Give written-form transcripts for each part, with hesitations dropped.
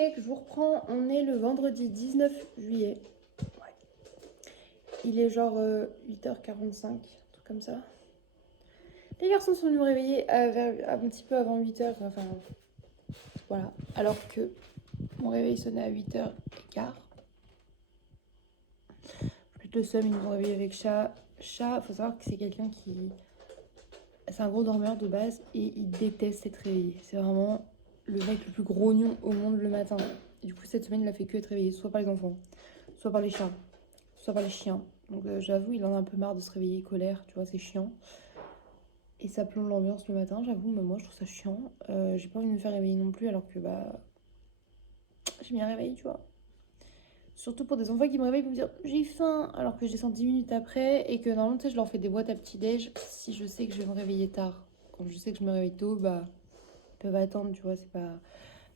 cake, je vous reprends. On est le vendredi 19 juillet. Ouais. Il est genre 8h45, un truc comme ça. Les garçons sont venus me réveiller un petit peu avant 8h. Enfin, voilà. Alors que mon réveil sonnait à 8h15. Peut-être le seum, ils nous ont réveillés avec Chat. Chat, faut savoir que c'est quelqu'un qui... C'est un gros dormeur de base et il déteste être réveillé. C'est vraiment le mec le plus grognon au monde le matin. Et du coup, cette semaine, il a fait que être réveillé, soit par les enfants, soit par les chats, soit par les chiens. Donc j'avoue, il en a un peu marre de se réveiller colère, tu vois, c'est chiant. Et ça plombe l'ambiance le matin, j'avoue, mais moi je trouve ça chiant. J'ai pas envie de me faire réveiller non plus alors que bah j'ai mis un réveil, tu vois. Surtout pour des enfants qui me réveillent pour me dire j'ai faim alors que je descends 10 minutes après et que normalement tu sais je leur fais des boîtes à petit-déj si je sais que je vais me réveiller tard. Quand je sais que je me réveille tôt, bah ils peuvent attendre, tu vois, c'est pas...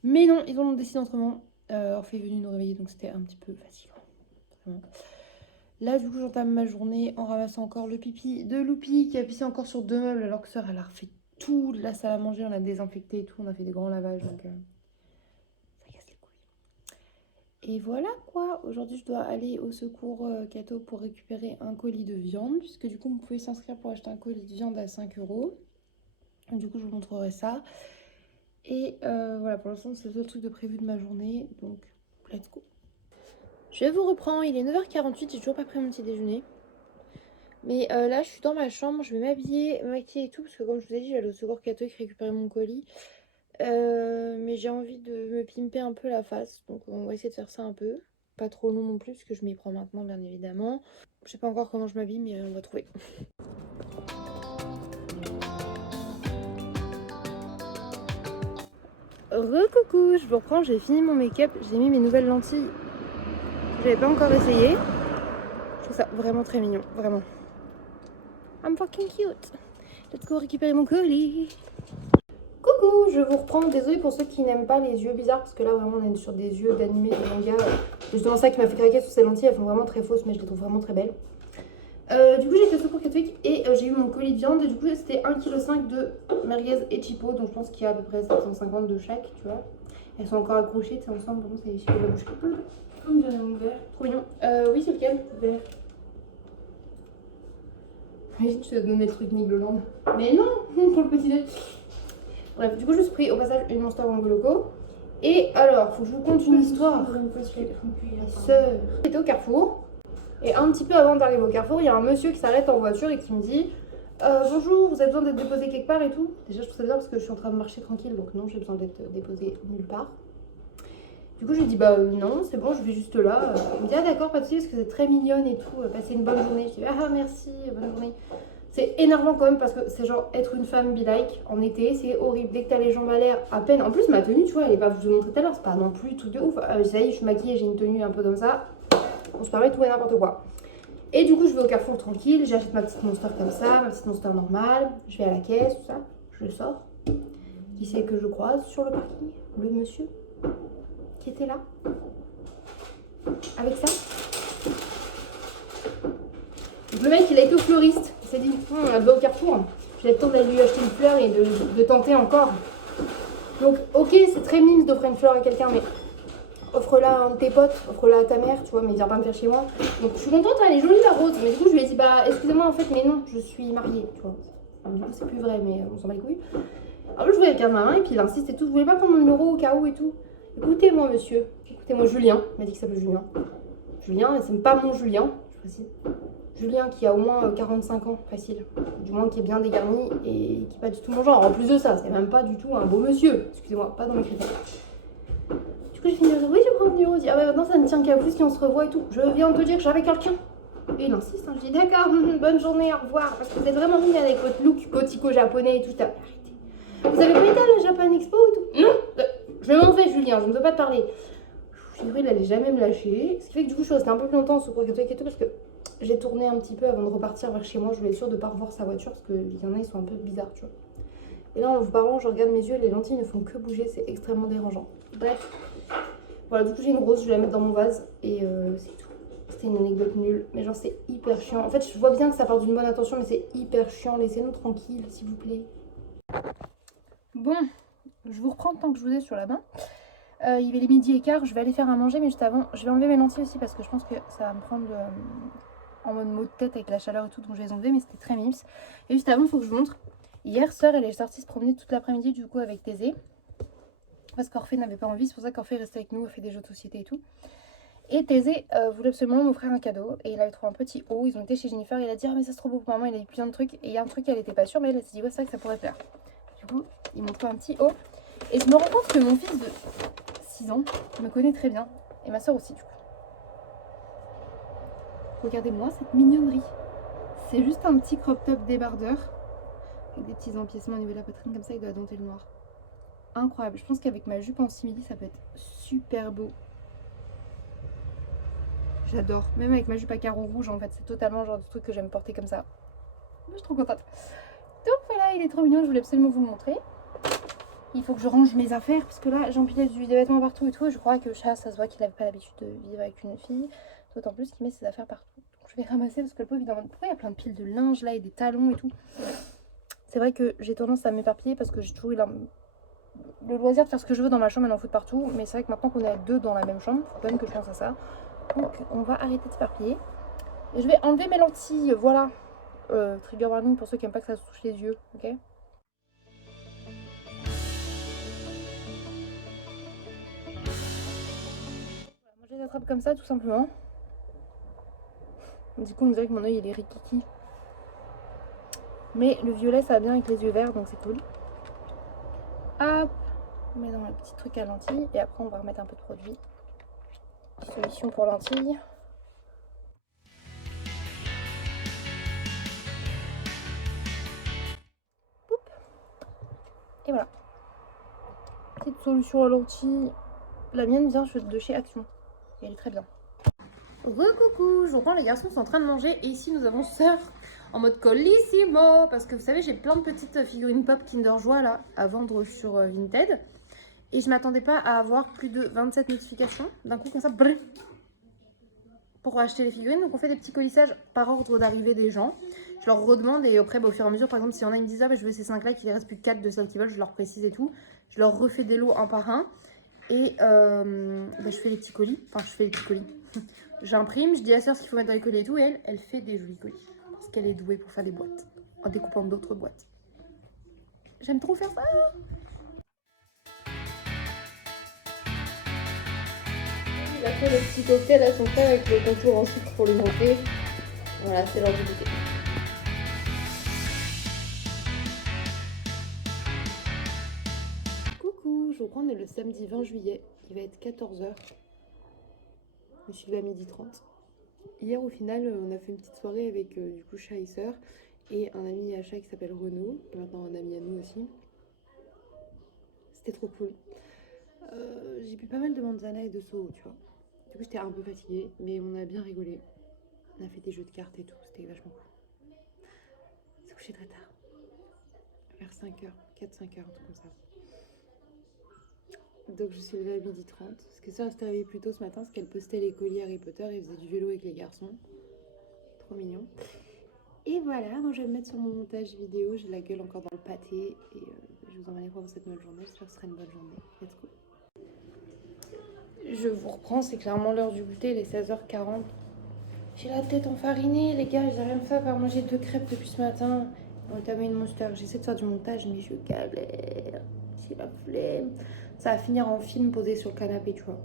Mais non, ils ont décidé autrement. Orphée est venu nous réveiller donc c'était un petit peu fatigant. Vraiment. Là, du coup, j'entame ma journée en ramassant encore le pipi de Loupi qui a pissé encore sur 2 meubles alors que sœur, elle a refait tout la salle à manger, on a désinfecté et tout, on a fait des grands lavages donc ça casse les couilles. Et voilà quoi, aujourd'hui je dois aller au secours Cato pour récupérer un colis de viande puisque du coup, vous pouvez s'inscrire pour acheter un colis de viande à 5 €. Du coup, je vous montrerai ça. Et voilà, pour l'instant, c'est le seul truc de prévu de ma journée donc let's go. Je vous reprends, il est 9h48, j'ai toujours pas pris mon petit déjeuner. Mais là, je suis dans ma chambre, je vais m'habiller, me maquiller et tout, parce que comme je vous ai dit, j'allais au secours catholique récupérer mon colis. Mais j'ai envie de me pimper un peu la face, donc on va essayer de faire ça un peu. Pas trop long non plus, parce que je m'y prends maintenant, bien évidemment. Je sais pas encore comment je m'habille, mais on va trouver. Re-coucou, je vous reprends, j'ai fini mon make-up, j'ai mis mes nouvelles lentilles que j'avais pas encore essayé. Je trouve ça vraiment très mignon, vraiment. I'm fucking cute. Let's go récupérer mon colis. Coucou, je vous reprends. Désolée pour ceux qui n'aiment pas les yeux bizarres parce que là vraiment on est sur des yeux d'animé, de manga. C'est justement ça qui m'a fait craquer sur ces lentilles, elles font vraiment très fausses mais je les trouve vraiment très belles. Du coup j'ai été au secours catholique et j'ai eu mon colis de viande et du coup c'était 1,5 kg de merguez et chipo, donc je pense qu'il y a à peu près 750 de chaque, tu vois. Elles sont encore accrochées, tu sais, ensemble, bon ça fait la bouche un peu. Comme donner mon verre. Trop mignon. Oui c'est lequel? Vert. Imagine je te donnais le truc Nigloland. Mais non, pour le petit déj. Bref, du coup, je me suis pris au passage une Monster Mango Loco. Et alors, faut que je vous conte une histoire. Sœur. J'étais au Carrefour. Et un petit peu avant d'arriver au Carrefour, il y a un monsieur qui s'arrête en voiture et qui me dit bonjour, vous avez besoin d'être déposé quelque part et tout. Déjà, je trouve ça bizarre parce que je suis en train de marcher tranquille, donc non, j'ai besoin d'être déposé nulle part. Du coup, je lui dis bah non, c'est bon, je vais juste là. Il me dit ah d'accord, pas de soucis, parce que c'est très mignonne et tout. Passez une bonne journée. Je dis ah merci, bonne journée. C'est énervant quand même parce que c'est genre être une femme be like en été, c'est horrible. Dès que t'as les jambes à l'air, à peine. En plus, ma tenue, tu vois, elle est pas, je vous ai montré tout à l'heure, c'est pas non plus tout de ouf. Ça y est, je suis maquillée, j'ai une tenue un peu comme ça. On se permet tout et n'importe quoi. Et du coup, je vais au Carrefour tranquille, j'achète ma petite Monster comme ça, ma petite Monster normale. Je vais à la caisse, tout ça. Je sors. Qui c'est que je croise sur le parking? Le monsieur qui était là. Avec ça. Donc le mec, il a été au fleuriste. Il s'est dit, on va au Carrefour. J'ai le temps d'aller lui acheter une fleur et de tenter encore. Donc, ok, c'est très mime d'offrir une fleur à quelqu'un, mais offre-la à un de tes potes, offre-la à ta mère, tu vois, mais viens pas me faire chez moi. Donc, je suis contente, elle est jolie la rose. Mais du coup, je lui ai dit, bah, excusez-moi, en fait, mais non, je suis mariée, tu vois. Donc, du coup, c'est plus vrai, mais on s'en bat les couilles. En plus, je voulais regarder ma main et puis il insiste et tout. Je voulais pas prendre mon numéro au cas où et tout. Écoutez-moi, monsieur. Écoutez-moi, Julien. Il m'a dit qu'il s'appelle Julien. Julien, mais c'est pas mon Julien, je précise. Julien qui a au moins 45 ans, facile. Du moins qui est bien dégarni et qui n'est pas du tout mon genre. En plus de ça, c'est même pas du tout un beau monsieur. Excusez-moi, pas dans mes critères. Du coup, j'ai fini de dire oui, je prends le numéro. Je dis ah bah maintenant ça ne tient qu'à vous si on se revoit et tout. Je viens de te dire que j'avais quelqu'un. Et il insiste, hein. Je dis d'accord, bonne journée, au revoir. Parce que vous êtes vraiment mis avec votre look gothico japonais et tout. Arrêtez. Vous avez pas été à la Japan Expo et tout? Non, je m'en vais, Julien, je ne veux pas te parler. Je suis sûre qu'il allait jamais me lâcher. Ce qui fait que du coup, je suis restée un peu plus longtemps sur le catholique et tout parce que j'ai tourné un petit peu avant de repartir vers chez moi. Je voulais être sûre de ne pas revoir sa voiture parce qu'il y en a, ils sont un peu bizarres, tu vois. Et là, en vous parlant, je regarde mes yeux, les lentilles ne font que bouger, c'est extrêmement dérangeant. Bref, voilà, du coup, j'ai une rose, je vais la mettre dans mon vase et c'est tout. C'était une anecdote nulle, mais genre, c'est hyper chiant. En fait, je vois bien que ça part d'une bonne intention, mais c'est hyper chiant. Laissez-nous tranquilles, s'il vous plaît. Bon, je vous reprends tant que je vous ai sur la main. Il est les midi et quart, je vais aller faire à manger, mais juste avant, je vais enlever mes lentilles aussi parce que je pense que ça va me prendre en mode maux de tête avec la chaleur et tout, donc je vais les enlever, mais c'était très mimes. Et juste avant, il faut que je vous montre. Hier, Sœur, elle est sortie se promener toute l'après-midi du coup avec Thésée. Parce qu'Orphée n'avait pas envie, c'est pour ça qu'Orphée est resté avec nous, elle fait des jeux de société et tout. Et Thésée voulait absolument m'offrir un cadeau. Et il avait trouvé un petit haut. Ils ont été chez Jennifer. Il a dit ah, mais ça c'est trop beau pour maman. Il a eu plein de trucs. Et il y a un truc, elle était pas sûre, mais elle s'est dit ouais, c'est vrai que ça pourrait plaire. Du coup, il m'a offert un petit haut. Et je me rends compte que mon fils de 6 ans me connaît très bien. Et ma soeur aussi, du coup. Regardez-moi cette mignonnerie. C'est juste un petit crop top débardeur. Avec des petits empiècements au niveau de la poitrine, comme ça, il doit dentelle noire. Incroyable. Je pense qu'avec ma jupe en simili, ça peut être super beau. J'adore. Même avec ma jupe à carreaux rouges, en fait, c'est totalement le genre de truc que j'aime porter comme ça. Moi, je suis trop contente. Donc voilà, il est trop mignon, je voulais absolument vous le montrer. Il faut que je range mes affaires, parce que là, j'empilais des vêtements partout et tout. Et je crois que Chat, ça se voit qu'il n'avait pas l'habitude de vivre avec une fille. D'autant plus qu'il met ses affaires partout. Donc je vais ramasser, parce que le pauvre, il est en mode, pourquoi il y a plein de piles de linge là et des talons et tout. C'est vrai que j'ai tendance à m'éparpiller, parce que j'ai toujours eu le loisir de faire ce que je veux dans ma chambre et d'en foutre partout. Mais c'est vrai que maintenant qu'on est à deux dans la même chambre, faut quand même que je pense à ça. Donc on va arrêter de s'éparpiller. Et je vais enlever mes lentilles, voilà. Trigger warning pour ceux qui n'aiment pas que ça se touche les yeux, ok? Moi je les attrape comme ça tout simplement. Du coup on dirait que mon œil il est rikiki. Mais le violet ça va bien avec les yeux verts donc c'est cool. Hop, on met dans le petit truc à lentilles et après on va remettre un peu de produit. Solution pour lentilles. Poup. Et voilà. Petite solution à lentilles. La mienne vient de chez Action. Et elle est très bien. Coucou, je vous reprends, les garçons sont en train de manger et ici nous avons Sœur en mode colissimo parce que vous savez j'ai plein de petites figurines pop Kinder Joy là à vendre sur Vinted et je m'attendais pas à avoir plus de 27 notifications d'un coup comme ça brrr, pour acheter les figurines. Donc on fait des petits colissages par ordre d'arrivée des gens, je leur redemande et après au fur et à mesure, par exemple si y en a ils me disent ah bah, je veux ces 5 là qu'il ne reste plus que 4 de celles qu'ils veulent, je leur précise et tout, je leur refais des lots un par un et bah, je fais les petits colis, enfin je fais les petits colis. J'imprime, je dis à Sœur ce qu'il faut mettre dans les colis et tout, et elle fait des jolis colis. Parce qu'elle est douée pour faire des boîtes, en découpant d'autres boîtes. J'aime trop faire ça. Il a fait le petit cocktail à son frère avec le contour en sucre pour lui monter. Voilà, c'est l'heure du goûter. Coucou, je vous prends, on est le samedi 20 juillet. Il va être 14h. Je me suis levée à 12h30. Hier, au final, on a fait une petite soirée avec du coup Chat et Sœur et un ami à Chat qui s'appelle Renaud, et maintenant un ami à nous aussi. C'était trop cool. J'ai bu pas mal de manzana et de soho, tu vois. Du coup, j'étais un peu fatiguée, mais on a bien rigolé. On a fait des jeux de cartes et tout, c'était vachement cool. C'est couché très tard. Vers 5h, 4-5h, un truc comme ça. Donc je suis levée à 12h30. Parce que Sœur s'était réveillée plus tôt ce matin, parce qu'elle postait les colis Harry Potter et faisait du vélo avec les garçons. Trop mignon. Et voilà, moi je vais me mettre sur mon montage vidéo. J'ai la gueule encore dans le pâté. Et je vous emmène pour cette nouvelle journée. J'espère que ce sera une bonne journée. Let's go. Je vous reprends, c'est clairement l'heure du goûter, il est 16h40. J'ai la tête enfarinée, les gars, j'ai rien fait à part manger 2 crêpes depuis ce matin. On est à une monster. J'essaie de faire du montage, mais je galère. J'ai la flemme. Ça va finir en film posé sur le canapé, tu vois.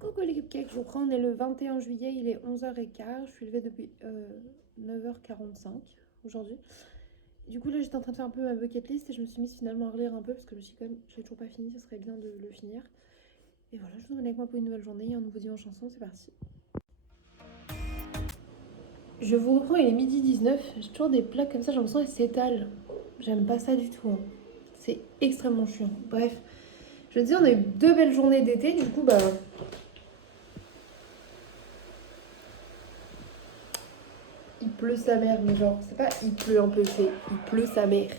Coucou les cupcakes, je vous prends, on est le 21 juillet, il est 11h15. Je suis levée depuis 9h45 aujourd'hui. Du coup, là, j'étais en train de faire un peu ma bucket list et je me suis mise finalement à relire un peu parce que je me suis dit quand même, je l'ai toujours pas fini, ça serait bien de le finir. Et voilà, je vous emmène avec moi pour une nouvelle journée et un nouveau dimanche ensemble, c'est parti. Je vous reprends, il est midi 19, j'ai toujours des plaques comme ça, j'ai l'impression qu'elles s'étalent. J'aime pas ça du tout, hein. C'est extrêmement chiant. Bref, je me dis, on a eu 2 belles journées d'été, du coup, bah... Il pleut sa mère, mais genre, c'est pas il pleut un peu, c'est il pleut sa mère.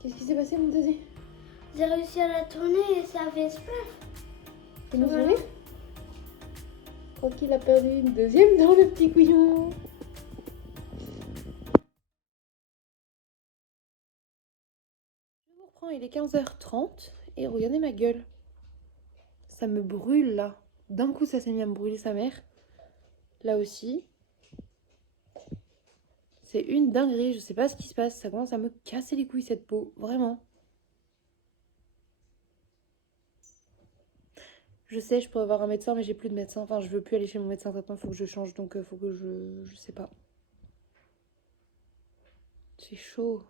Qu'est-ce qui s'est passé, mon Daisy? J'ai réussi à la tourner et ça a fait splash. Tu nous sourire? Je crois qu'il a perdu une deuxième dans le petit couillon. Je vous reprends, il est 15h30 et regardez ma gueule. Ça me brûle là. D'un coup, ça s'est mis à me brûler sa mère. Là aussi. C'est une dinguerie, je sais pas ce qui se passe. Ça commence à me casser les couilles cette peau, vraiment. Je sais, je pourrais avoir un médecin, mais j'ai plus de médecin. Enfin, je veux plus aller chez mon médecin traitant, il faut que je change, donc faut que je sais pas. C'est chaud.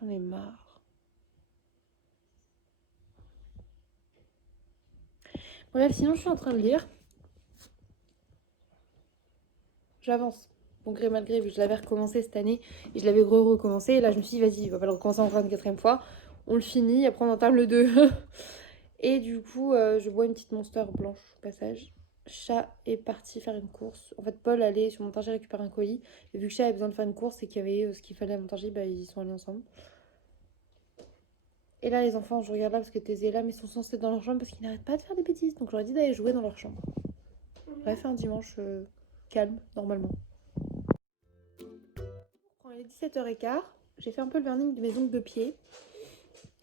J'en ai marre. Bref, sinon je suis en train de lire. J'avance. Bon gré mal gré, vu que je l'avais recommencé cette année et je l'avais recommencé. Et là, je me suis dit, vas-y, il va falloir recommencer encore une 4e fois. On le finit, après on entame le 2. Et du coup, je bois une petite Monster blanche au passage. Chat est parti faire une course. En fait, Paul allait sur Montargis récupérer un colis. Et vu que Chat avait besoin de faire une course et qu'il y avait ce qu'il fallait à Montargis, bah, ils y sont allés ensemble. Et là, les enfants, je regarde là parce que Thésée est là, mais ils sont censés être dans leur chambre parce qu'ils n'arrêtent pas de faire des bêtises. Donc, j'aurais dit d'aller jouer dans leur chambre. Bref, un dimanche calme, normalement. Il est 17h15. J'ai fait un peu le vernis de mes ongles de pied.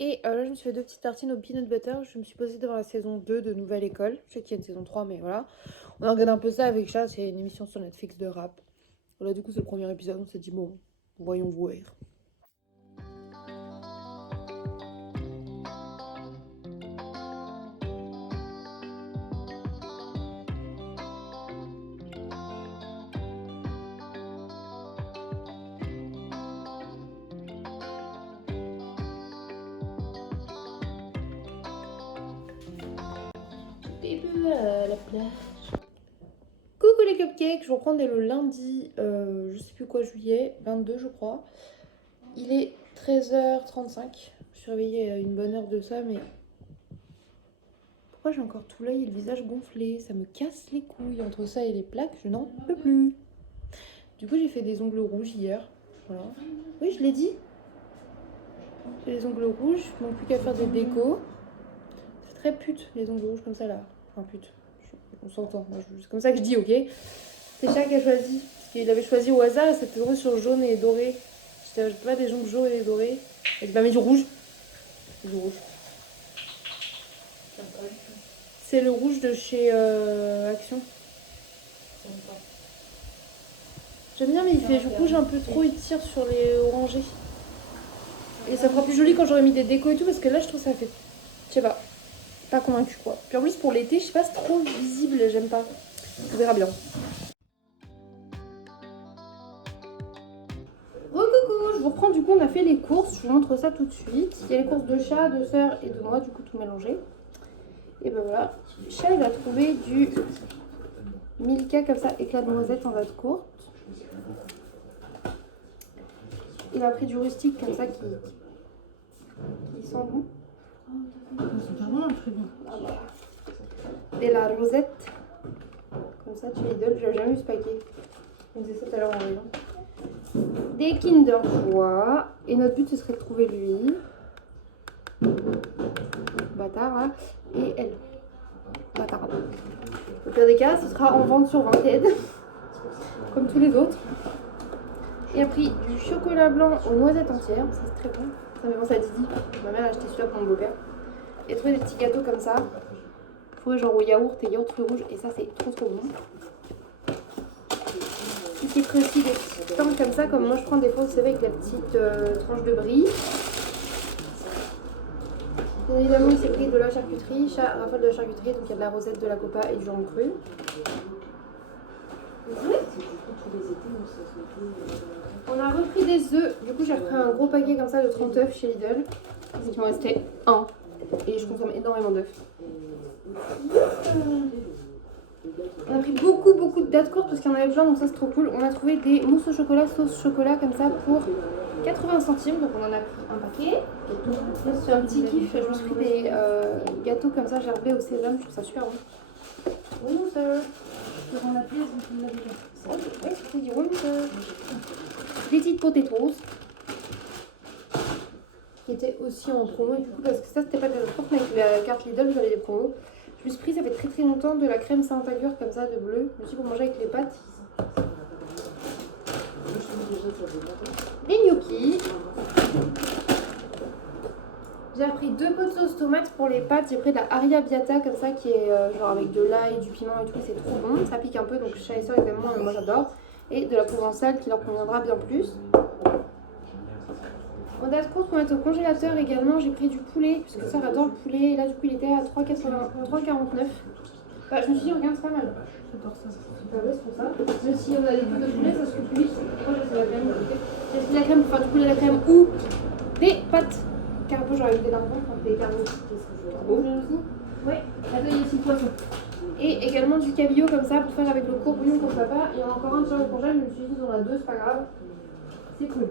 Et là, je me suis fait 2 petites tartines au peanut butter. Je me suis posée devant la saison 2 de Nouvelle École. Je sais qu'il y a une saison 3, mais voilà. On a regardé un peu ça avec Chat. C'est une émission sur Netflix de rap. Voilà, du coup, c'est le premier épisode. On s'est dit, bon, voyons voir. Bébé à la plage. Coucou les cupcakes, je vous reprends dès le lundi, je sais plus quoi, juillet, 22 je crois. Il est 13h35. Je suis réveillée à une bonne heure de ça, mais... Pourquoi j'ai encore tout l'œil et le visage gonflé? Ça me casse les couilles. Entre ça et les plaques, je n'en peux plus. Du coup, j'ai fait des ongles rouges hier. Voilà. Oui, je l'ai dit. J'ai les ongles rouges, il manque plus qu'à faire des décos. C'est très pute, les ongles rouges comme ça là. Enfin, pute. On s'entend. C'est comme ça que je dis, ok? C'est Chat qui a choisi. Parce qu'il avait choisi au hasard et c'était tombé sur jaune et doré. J'ai pas des ongles jaunes et dorés. Et j'ai pas mis du rouge. Du rouge. C'est le rouge de chez Action. J'aime bien, mais il fait rouge un peu trop, il tire sur les orangés. Et ça fera plus joli quand j'aurai mis des décos et tout, parce que là je trouve ça fait. Je sais pas. Pas convaincu quoi. Puis en plus pour l'été, je sais pas, c'est trop visible, j'aime pas. On verra bien. Coucou, je vous reprends, du coup on a fait les courses, je vous montre ça tout de suite. Il y a les courses de Chat, de Sœur et de moi, du coup tout mélangé. Et ben voilà, Chat il a trouvé du Milka comme ça, éclat de noisette en date courte. Il a pris du rustique comme ça qui sent bon. C'est vraiment très bon. Ah bah. Et la rosette, comme ça tu les donnes, j'ai jamais vu ce paquet. On disait ça tout à l'heure en rayon. Des Kinder Joie. Et notre but ce serait de trouver lui. Bâtard là. Et elle. Bâtard. Au pire des cas, ce sera en vente sur Vinted. Comme tous les autres. Et a pris du chocolat blanc aux noisettes entières. Ça c'est très bon. Ça me fait penser à Didi. Ma mère a acheté celui-là pour mon beau-père. Et trouvé des petits gâteaux comme ça. Fourrés genre au yaourt et yaourt fruits rouges. Et ça c'est trop trop bon. j'étichetterai aussi des petits pains comme ça, comme moi je prends des fois, vous savez, avec la petite tranche de brie. Bien évidemment, c'est pris de la charcuterie, rafale de la charcuterie, donc il y a de la rosette, de la copa et du jambon cru. On a repris des œufs, du coup j'ai repris un gros paquet comme ça de 30 œufs chez Lidl. Il m'en restait un et je consomme énormément d'œufs. On a pris beaucoup de dates courtes parce qu'il y en avait besoin, donc ça c'est trop cool. On a trouvé des mousses au chocolat, sauce chocolat comme ça pour 80 centimes, donc on en a pris un paquet. C'est un petit kiff, je me suis pris des gâteaux comme ça gerbés au sésame, je trouve ça super bon. Winter. Durant la pièce, vous l'avez déjà. Oui, c'est du winter. Des petites potatoes qui étaient aussi en promo, et du coup parce que ça c'était pas de la courte, mais avec la carte Lidl j'avais des promos. Je me suis pris, ça fait très longtemps, de la crème Saint-Agur comme ça de bleu. Je me suis dit pour manger avec les pâtes. Des gnocchis. J'ai pris 2 pots de sauce tomate pour les pâtes. J'ai pris de la arrabbiata comme ça qui est genre avec de l'ail, du piment et tout. C'est trop bon. Ça pique un peu donc chat et soeur évidemment, mais moi j'adore. Et de la provençale qui leur conviendra bien plus. En date courte, pour mettre au congélateur également, j'ai pris du poulet, puisque ça adore le poulet. Et là, du coup, il était à 3,49. Bah, je me suis dit, regarde, c'est pas mal. J'adore ça. Super bien, c'est pour ça. Même si on a des bouts de poulet, ça se coupe plus vite. Moi, j'ai fait la crème. J'ai fait la crème pour faire du poulet à la crème ou des pâtes. Carbo, genre avec des lardons, enfin des carbos. Ouais, là, il y a aussi le poisson. Et également du cabillaud comme ça pour faire avec le court bouillon pour papa. Il y en a encore un déjà au congèle, je me suis dit, on en a 2, c'est pas grave. C'est cool.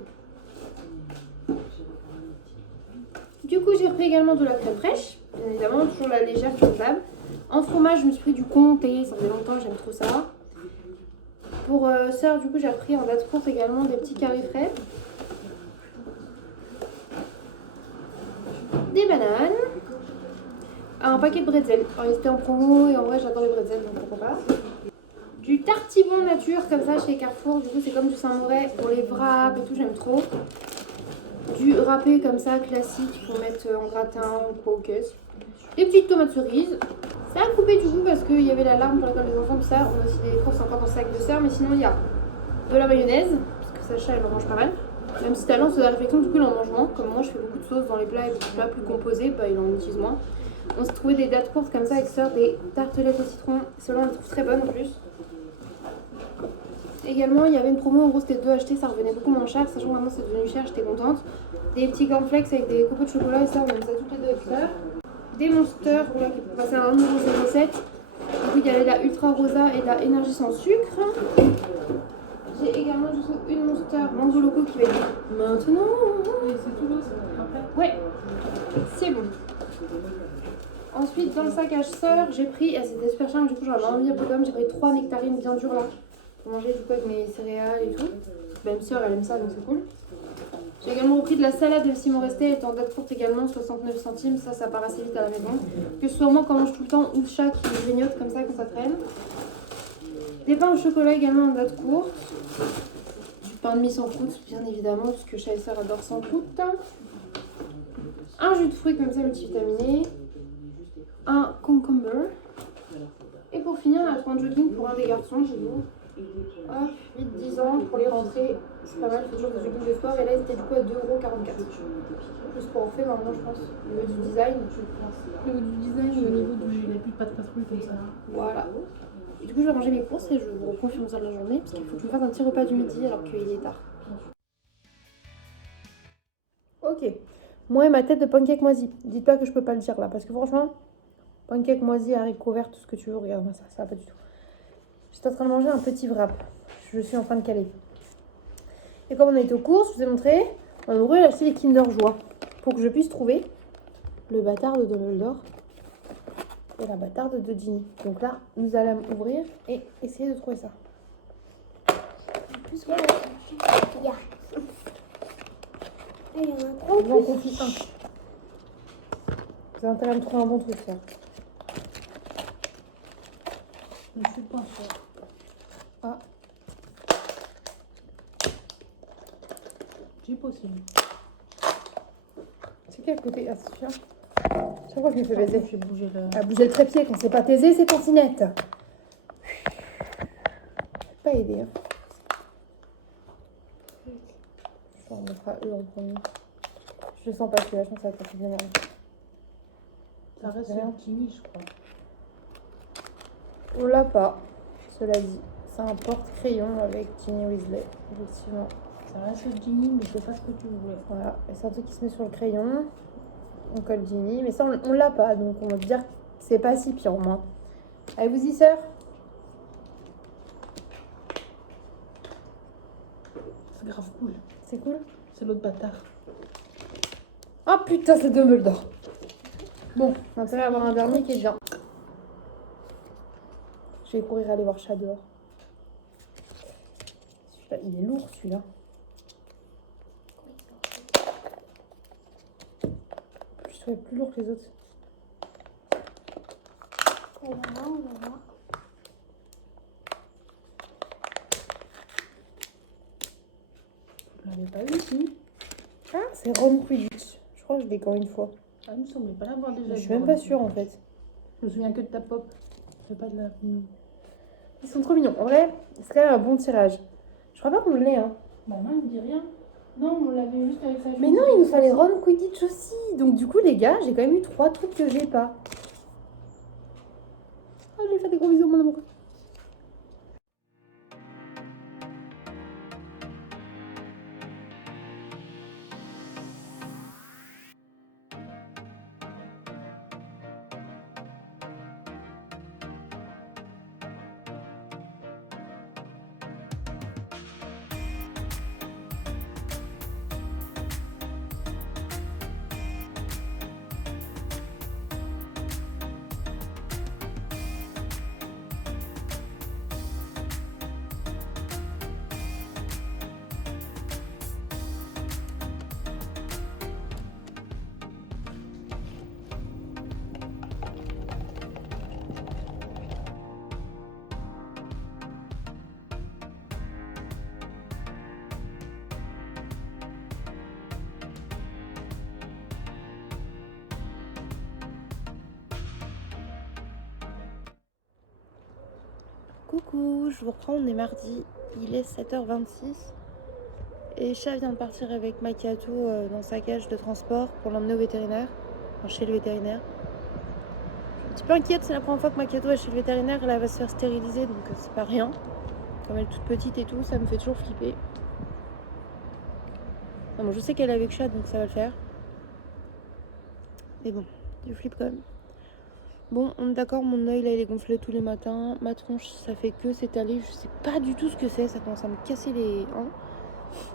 Du coup, j'ai repris également de la crème fraîche, bien évidemment, toujours la légère faisable. En fromage, je me suis pris du comté, ça faisait longtemps, j'aime trop ça. Pour sœur, du coup, j'ai repris en date courte également des petits carrés frais. Des bananes. Un paquet de bretzels. Alors, ils étaient en promo et en vrai, j'adore les bretzels, donc pourquoi pas. Du tartibon nature, comme ça, chez Carrefour. Du coup, c'est comme du Saint-Moret pour les wraps et tout, j'aime trop. Du râpé comme ça, classique, pour mettre en gratin ou quoi au caisse. Des petites tomates cerises. Ça a coupé du coup parce qu'il y avait l'alarme pour l'école des enfants, tout ça. On a aussi des courses encore dans le sac de sœur, mais sinon il y a de la mayonnaise, parce que Sacha elle en mange pas mal. Même si Talent c'est de la réflexion, du coup il en mange moins. Comme moi je fais beaucoup de sauce dans les plats et des plats plus composés, bah il en utilise moins. On s'est trouvé des dates courtes comme ça avec sœur, des tartelettes au citron. Celles-là on les trouve très bonnes en plus. Également, il y avait une promo, en gros c'était 2 achetés, ça revenait beaucoup moins cher, sachant que maintenant c'est devenu cher, j'étais contente. Des petits cornflakes avec des copeaux de chocolat et ça, on aime ça toutes les deux avec sœur. Des monsters, voilà, qui passaient à 1,07 €. Du coup, il y avait la Ultra Rosa et la énergie sans sucre. J'ai également du coup une monster mango loco qui va être maintenant. Et c'est tout l'eau, ça. Après. Ouais, c'est bon. Ensuite, dans le sac à sœur, j'ai pris, c'était super cher, du coup j'en ai envie un peu comme, j'ai pris 3 nectarines bien dures là. Pour manger du coup avec mes céréales et tout. Même sœur elle aime ça donc c'est cool. J'ai également repris de la salade même s'il m'en restait, elle était en date courte également, 69 centimes, ça part assez vite à la maison. Que ce soit moi qui en mange tout le temps ou le chat qui grignote comme ça quand ça traîne. Des pains au chocolat également en date courte. Du pain de mie sans croûte bien évidemment puisque chat et sœur adore sans croûte. Un jus de fruits comme ça multivitaminé. Un concombre. Et pour finir, un point de jogging pour un des garçons, j'ai vu. Hop, 8-10 ans pour les rentrées, c'est pas mal, il faut toujours des joggings de sport. Et là, c'était du coup à 2,44 €. Plus pour en fait, maintenant, je pense, au niveau du design. Au niveau du design, au niveau du. Il n'y a plus de pâte patrouille comme ça. Voilà. Et du coup, je vais ranger mes courses et je vous reconfirme ça de la journée parce qu'il faut que je me fasse un petit repas du midi alors qu'il est tard. Ok, moi et ma tête de pancake moisi. Dites pas que je peux pas le dire là parce que franchement, pancake moisi, haricots verts, tout ce que tu veux, regarde-moi ça, ça va pas du tout. J'étais en train de manger un petit wrap. Je suis en train de caler. Et comme on a été aux courses, je vous ai montré, on a voulu acheter des Kinder Joie pour que je puisse trouver le bâtard de Dumbledore et la bâtarde de Ginny. Donc là, nous allons ouvrir et essayer de trouver ça. Plus voilà. Il y a. Ah, il y en a trop. J'en confie un. Vous avez intérêt à me trouver un bon truc, ça. Je suis pas sûre. Ah, C'est possible. c'est quel côté? Ah, c'est sûr. Chaque fois que je me fais baiser. Je vais bouger le. À bouger le trépied, quand c'est pas taisé, c'est tantinette. Pas aidé. Hein. On leur mettra eux en premier. Je le sens pas celui-là, je pense que ça va être bien merde. Ça reste Rien. un Ginny, je crois. On l'a pas, cela dit. C'est un porte-crayon avec Ginny Weasley, effectivement. Ça reste Ginny, mais c'est pas ce que tu voulais. Voilà, et c'est un truc qui se met sur le crayon. On colle Ginny, mais ça on l'a pas, donc on va dire que c'est pas si pire au moins. Allez-y, sœur. C'est grave cool. C'est cool. C'est l'autre bâtard. Ah putain, c'est Dumbledore. Bon, on a intérêt à avoir un dernier qui est bien. Je vais courir aller voir chat dehors. Celui-là, il est lourd celui-là. Je trouvais plus lourd que les autres. On va voir. Je l'avais pas eu ici. Ah, c'est Ron Quidditch. Je crois que je l'ai quand une fois. Ah, il me semblait pas l'avoir déjà. Je suis même pas sûre en fait. Je me souviens que de ta pop. Je fais pas de la. Ils sont trop mignons. En vrai, c'est quand même un bon tirage. Je crois pas qu'on l'ait, hein. Bah non, il me dit rien. Non, on l'avait juste avec sa Mais non, il nous fallait Ron Quidditch aussi. Donc du coup, les gars, j'ai quand même eu 3 trucs que j'ai pas. Oh, je vais faire des gros bisous, mon amour. Coucou, je vous reprends, on est mardi, il est 7h26 et Chat vient de partir avec Macchiato dans sa cage de transport pour l'emmener au vétérinaire, enfin chez le vétérinaire. Je suis un petit peu inquiète, c'est la première fois que Macchiato est chez le vétérinaire, elle va se faire stériliser donc c'est pas rien. Comme elle est toute petite et tout, ça me fait toujours flipper. Non, bon, je sais qu'elle est avec Chat donc ça va le faire. Mais bon, je flippe quand même. Bon, on est d'accord, mon œil là il est gonflé tous les matins. Ma tronche ça fait que s'étaler. Je sais pas du tout ce que c'est. Ça commence à me casser les. Hein.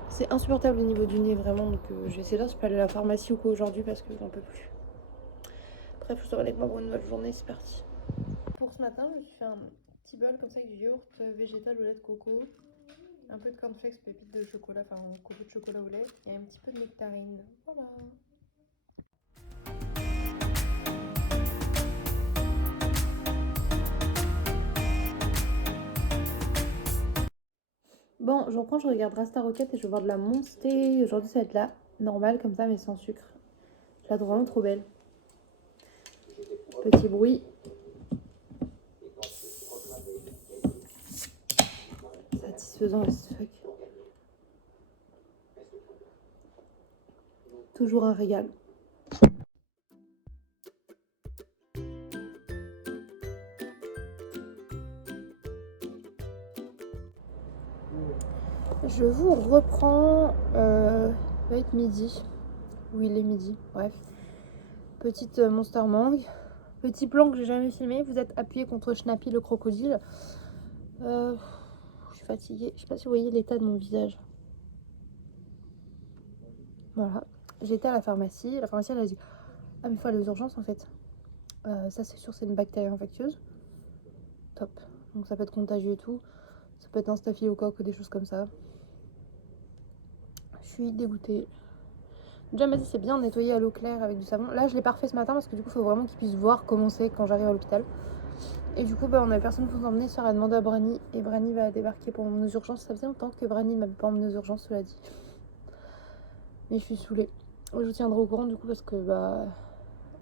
C'est insupportable au niveau du nez vraiment. Donc je vais essayer de voir si je peux aller à la pharmacie ou quoi aujourd'hui parce que j'en peux plus. Bref, je vous avec moi pour une nouvelle journée. C'est parti. Pour ce matin, je me suis fait un petit bol comme ça avec du yaourt végétal au lait de coco. Un peu de cornflakes, pépites de chocolat, enfin coco de chocolat au lait. Et un petit peu de nectarine. Voilà. Bon, je reprends, je regarde Rasta Rocket et je vais voir de la Monster. Aujourd'hui, ça va être la normale comme ça, mais sans sucre. Je la trouve vraiment trop belle. Petit bruit. Satisfaisant as fuck. Toujours un régal. Je vous reprends. Il va être midi. Oui, il est midi. Bref. Petite Monster Mangue. Petit plan que j'ai jamais filmé. Vous êtes appuyé contre Schnappy le crocodile. Je suis fatiguée. Je sais pas si vous voyez l'état de mon visage. Voilà. J'étais à la pharmacie. La pharmacienne elle a dit ah, mais il faut aller aux urgences en fait. Ça, c'est sûr, c'est une bactérie infectieuse. Top. Donc, ça peut être contagieux et tout. Ça peut être un staphylocoque ou des choses comme ça. Je suis dégoûtée. Déjà, m'a dit c'est bien nettoyer à l'eau claire avec du savon. Là, je l'ai pas refait ce matin parce que du coup, il faut vraiment qu'ils puissent voir comment c'est quand j'arrive à l'hôpital. Et du coup, on avait personne pour nous emmener. Sœur a demandé à Brani et Brani va débarquer pour m'emmener aux urgences. Ça faisait longtemps que Brani m'avait pas emmené aux urgences, cela dit. Mais je suis saoulée. Je vous tiendrai au courant du coup parce que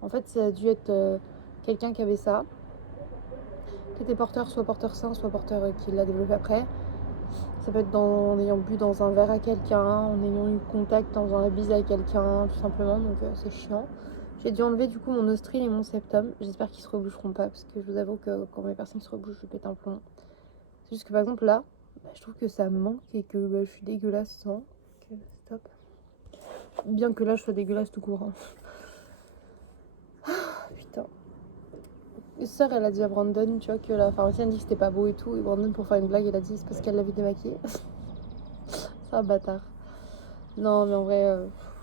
en fait, ça a dû être quelqu'un qui avait ça, qui était porteur, soit porteur sain, soit porteur qui l'a développé après. Ça peut être en ayant bu dans un verre à quelqu'un, en ayant eu contact dans un bise à quelqu'un, tout simplement, donc c'est chiant. J'ai dû enlever du coup mon nostril et mon septum. J'espère qu'ils se reboucheront pas, parce que je vous avoue que quand mes personnes se rebouchent, je pète un plomb. C'est juste que par exemple là, je trouve que ça me manque et que je suis dégueulasse sans. Donc, stop. Bien que là, je sois dégueulasse tout court. Hein. Putain. Sœur, elle a dit à Brandon, tu vois, que la pharmacienne dit que c'était pas beau et tout. Et Brandon, pour faire une blague, elle a dit c'est parce qu'elle l'avait démaquillée. C'est un bâtard. Non, mais en vrai,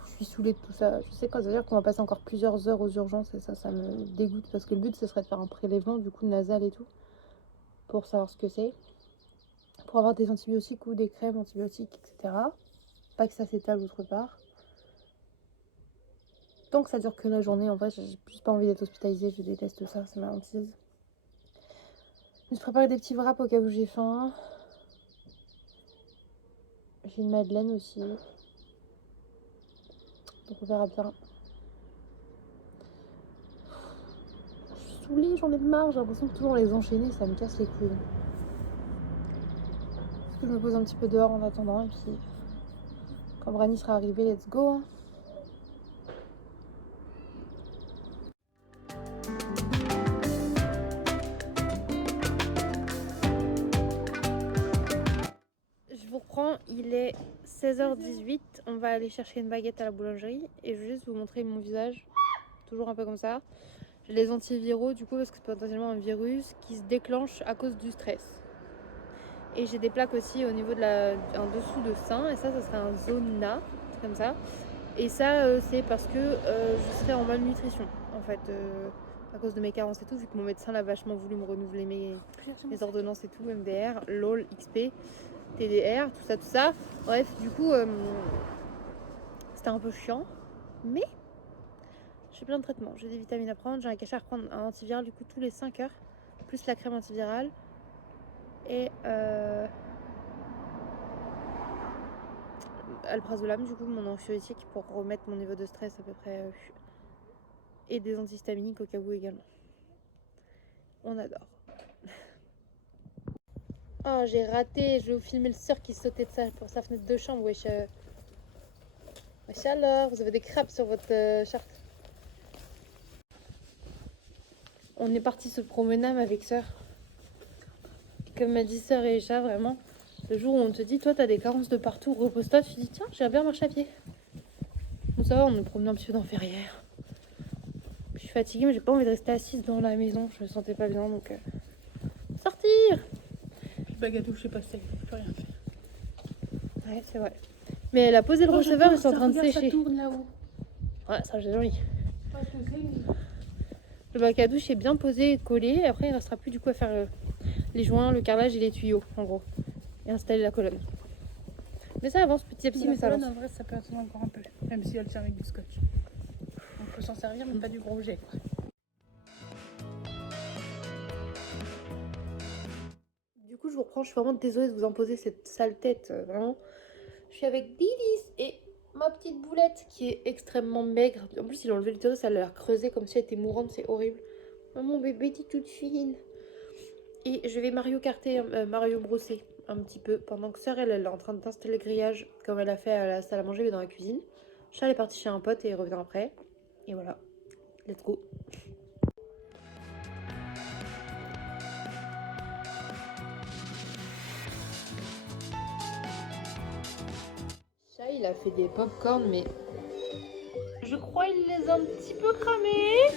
je suis saoulée de tout ça. Je sais quand ça veut dire qu'on va passer encore plusieurs heures aux urgences et ça me dégoûte parce que le but, ce serait de faire un prélèvement, du coup, nasal et tout, pour savoir ce que c'est. Pour avoir des antibiotiques ou des crèmes antibiotiques, etc. Pas que ça s'étale autre part. Tant que ça dure que la journée, en vrai, j'ai plus pas envie d'être hospitalisée, je déteste ça, c'est ma hantise. Je me suis préparé des petits wraps au cas où j'ai faim. J'ai une madeleine aussi. Donc on verra bien. Je suis saoulée, j'en ai marre, j'ai l'impression que toujours les enchaîner, ça me casse les couilles. Est-ce que je me pose un petit peu dehors en attendant et puis quand Brani sera arrivé, let's go. Hein. Je vous reprends, il est 16h18, on va aller chercher une baguette à la boulangerie et je vais juste vous montrer mon visage, toujours un peu comme ça. J'ai les antiviraux du coup parce que c'est potentiellement un virus qui se déclenche à cause du stress. Et j'ai des plaques aussi au niveau de en dessous de sein et ça serait un zona, comme ça. Et ça c'est parce que je serais en malnutrition en fait. À cause de mes carences et tout, vu que mon médecin a vachement voulu me renouveler mes ordonnances et tout, MDR, LOL, XP, TDR, tout ça. Bref, du coup, c'était un peu chiant, mais j'ai plein de traitements. J'ai des vitamines à prendre, j'ai un cachet à reprendre, un antiviral du coup tous les 5 heures, plus la crème antivirale. Et alprazolam, du coup, mon anxiolytique pour remettre mon niveau de stress à peu près. Et des antihistaminiques au cas où également. On adore. Oh, j'ai raté, je vais vous filmer le sœur qui sautait de ça pour sa fenêtre de chambre, wesh. Wesh alors, vous avez des crabes sur votre charte. On est parti se promener avec sœur. Comme m'a dit sœur et chat, vraiment, le jour où on te dit, toi t'as des carences de partout, repose-toi, tu te dis, tiens, j'irais bien marcher à pied. Bon, ça va, on nous promenait un petit peu dans Ferrières. Je suis fatiguée, mais j'ai pas envie de rester assise dans la maison, je me sentais pas bien, donc sortir. Bague à douche, je sais pas si elle peut rien faire. Ouais, c'est vrai. Mais elle a posé le receveur et c'est en train de sécher. Ça tourne là-haut. Ouais, ça c'est joli. Pas posé, mais... Le bac à douche est bien posé et collé. Après, il restera plus du coup à faire les joints, le carrelage et les tuyaux, en gros. Et installer la colonne. Mais ça avance petit à petit, mais ça avance. En vrai, ça peut attendre encore un peu, même si elle tient avec du scotch. On peut s'en servir, mais pas du gros jet, quoi. Du coup, je vous reprends. Je suis vraiment désolée de vous imposer cette sale tête. Vraiment. Je suis avec Dilis et ma petite boulette qui est extrêmement maigre. En plus, il a enlevé l'utérus, elle a l'air creusée comme si elle était mourante. C'est horrible. Mon bébé est toute fine. Et je vais Mario Karter, Mario brosser un petit peu. Pendant que sœur, elle est en train d'installer le grillage comme elle a fait à la salle à manger mais dans la cuisine. Charles est parti chez un pote et il revient après. Et voilà. Let's go. Chat, il a fait des pop-corn mais je crois qu'il les a un petit peu cramés.